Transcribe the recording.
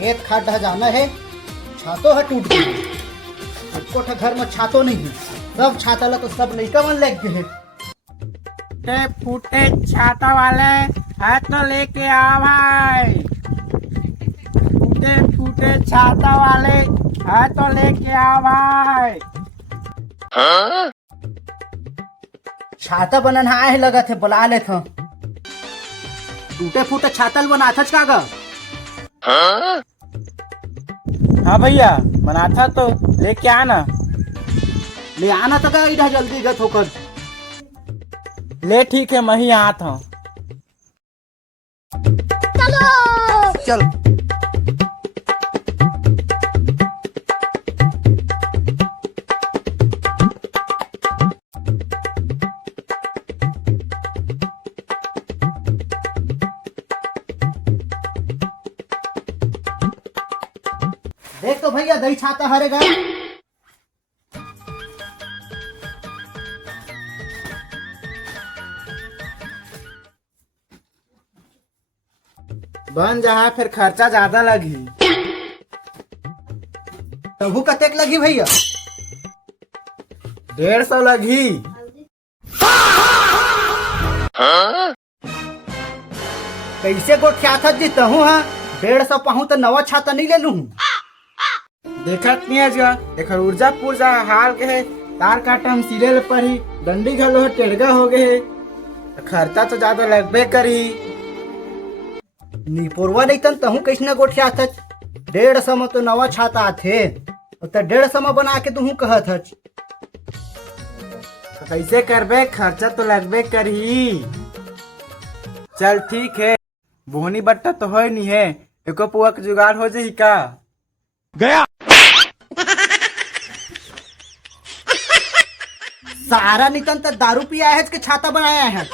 एक खड्डा जाना है, छातो है टूट गया। एको ठा घर में छातो नहीं है, सब छाता ला तो सब लइका मन लग गए है। ते फूटे छाता वाले है तो लेके आ भाई। फूटे छाता वाले है तो लेके आ भाई। छाता बनन आए है लगा थे, बुला ले था। टूटे फूटे छातल बनाथा का गा? हाँ भैया बना था तो लेके आना। ले आना तो का इधर जल्दी गत होकर। ले ठीक है मैं ही आता हूँ। चल देख तो भैया, दही छाता हरेगा। बन जहा फिर खर्चा ज्यादा लगी। तबू कतेक लगी भैया? 150 लगी। कैसे गो छाता जीता हूँ? हाँ 150 पाहू तो नवा छाता नहीं ले लू। देखत नहीं है जो एक ऊर्जा पुर्जा हाल के है। तार काटम सीरियल पर ही डंडी घलो टेढ़गा हो गए है। खर्चा तो ज्यादा लगबे करी। नीपुरवा नहीं तन तहू कैसना गोठ छाता? 150 में तो नवा छाता आथे, तो 150 में बना के तू कहत हच। तो कैसे करबे, खर्चा तो लगबे करी। चल ठीक है, बोहनी बट्टा तो है नहीं है, एको पुआ के जुगाड़ हो जाही का? गया सारा नितन तो दारू पिया है के छाता बनाया है।